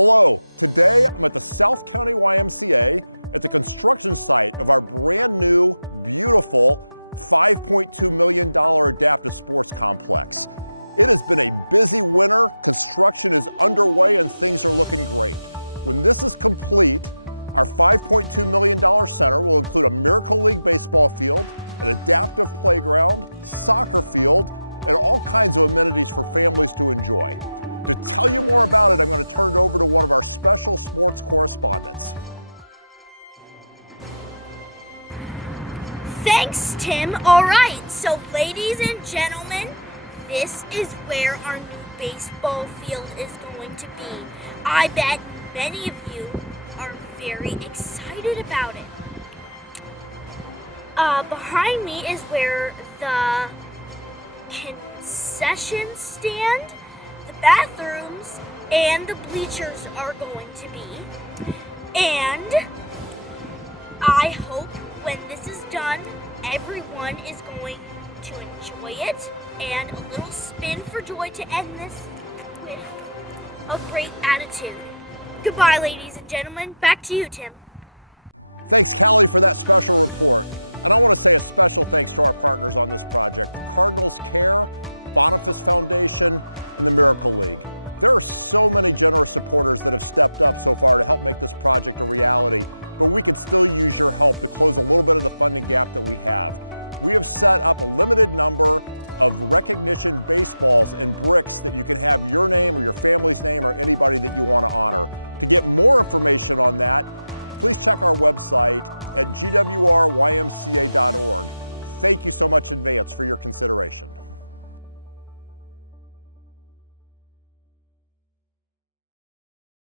Hello, today I'm at the South County YMCA at the construction site of our brand new, beautiful $5.2 million adaptive sports complex. It has been a busy winter, construction is underway and things are looking great. When this is complete, our $5.2 million center will include a Miracle League baseball field, an adaptive playground, soccer field, and all kinds of amenities for families to enjoy. To tell you more about it, I'm going to turn it over to one of our special sports correspondents. Thanks, Tim. All right, so ladies and gentlemen, this is where our new baseball field is going to be. I bet many of you are very excited about it. Behind me is where the concession stand, the bathrooms, and the bleachers are going to be. And I hope when this is done, everyone is going to enjoy it, and a little spin for joy to end this with a great attitude. Goodbye, ladies and gentlemen. Back to you, Tim. Thanks, Callie, for that special report. And I want to say a special thanks to our partners on this project, Cardinals Care, Boniface Foundation, and the Miracle League. There are so many generous supporters that have stepped up so far to help make this project a reality, but we could still use your help to close a little bit of the funding gap that we have. We have set up a limited number of recognition baseballs and bricks that you can have your name or your family's name or anybody that you want to honor. To get more information on that, please check our website at gwrymca.org. Thank you so much in advance for your consideration.